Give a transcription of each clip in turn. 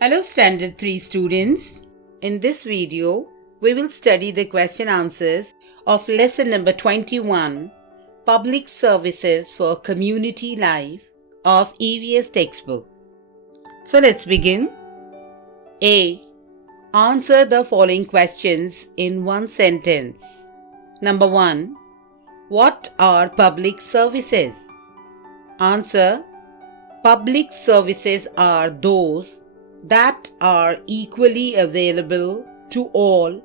Hello Standard 3 students. In this video, we will study the question answers of lesson number 21, Public Services for Community Life of EVS textbook. So let's begin. A. Answer the following questions in one sentence. Number 1. What are public services? Answer. Public services are those that are equally available to all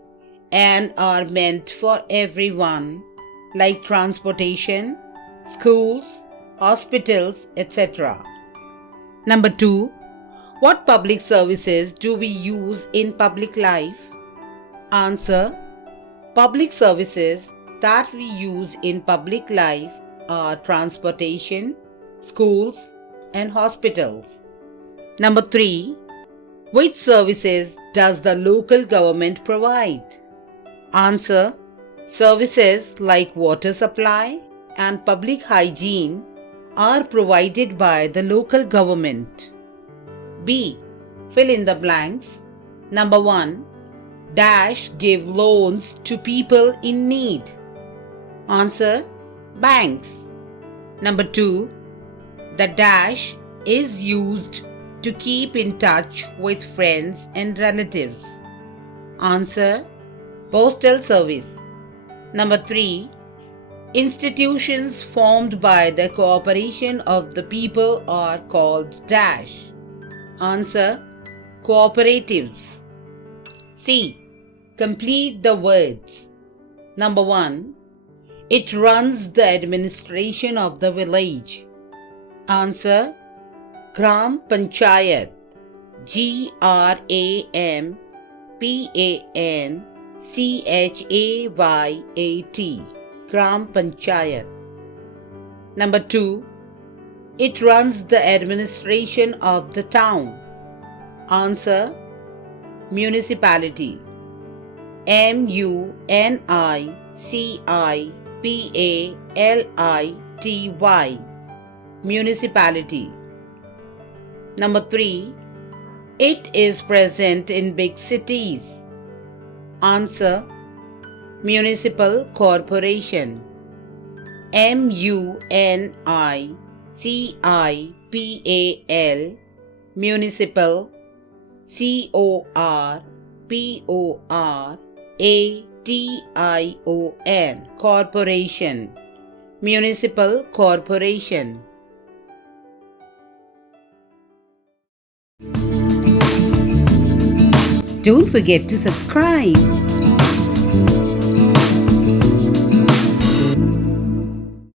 and are meant for everyone, like transportation, schools, hospitals, etc. Number 2. What public services do we use in public life? Answer. Public services that we use in public life are transportation, schools, and hospitals. Number 3. Which services does the local government provide? Answer. Services like water supply and public hygiene are provided by the local government. B. Fill in the blanks. Number 1. Dash give loans to people in need. Answer. Banks. Number 2. The dash is used to keep in touch with friends and relatives. Answer. Postal service. Number 3. Institutions formed by the cooperation of the people are called dash. Answer. Cooperatives. C. Complete the words. Number 1. It runs the administration of the village. Answer. Gram Panchayat. GRAMPANCHAYAT. Gram Panchayat. Number 2. It runs the administration of the town. Answer. Municipality. MUNICIPALITY. Municipality. Number 3. It is present in big cities. Answer. Municipal corporation. MUNICIPAL. Municipal. CORPORATION. Corporation. Municipal corporation. Don't forget to subscribe.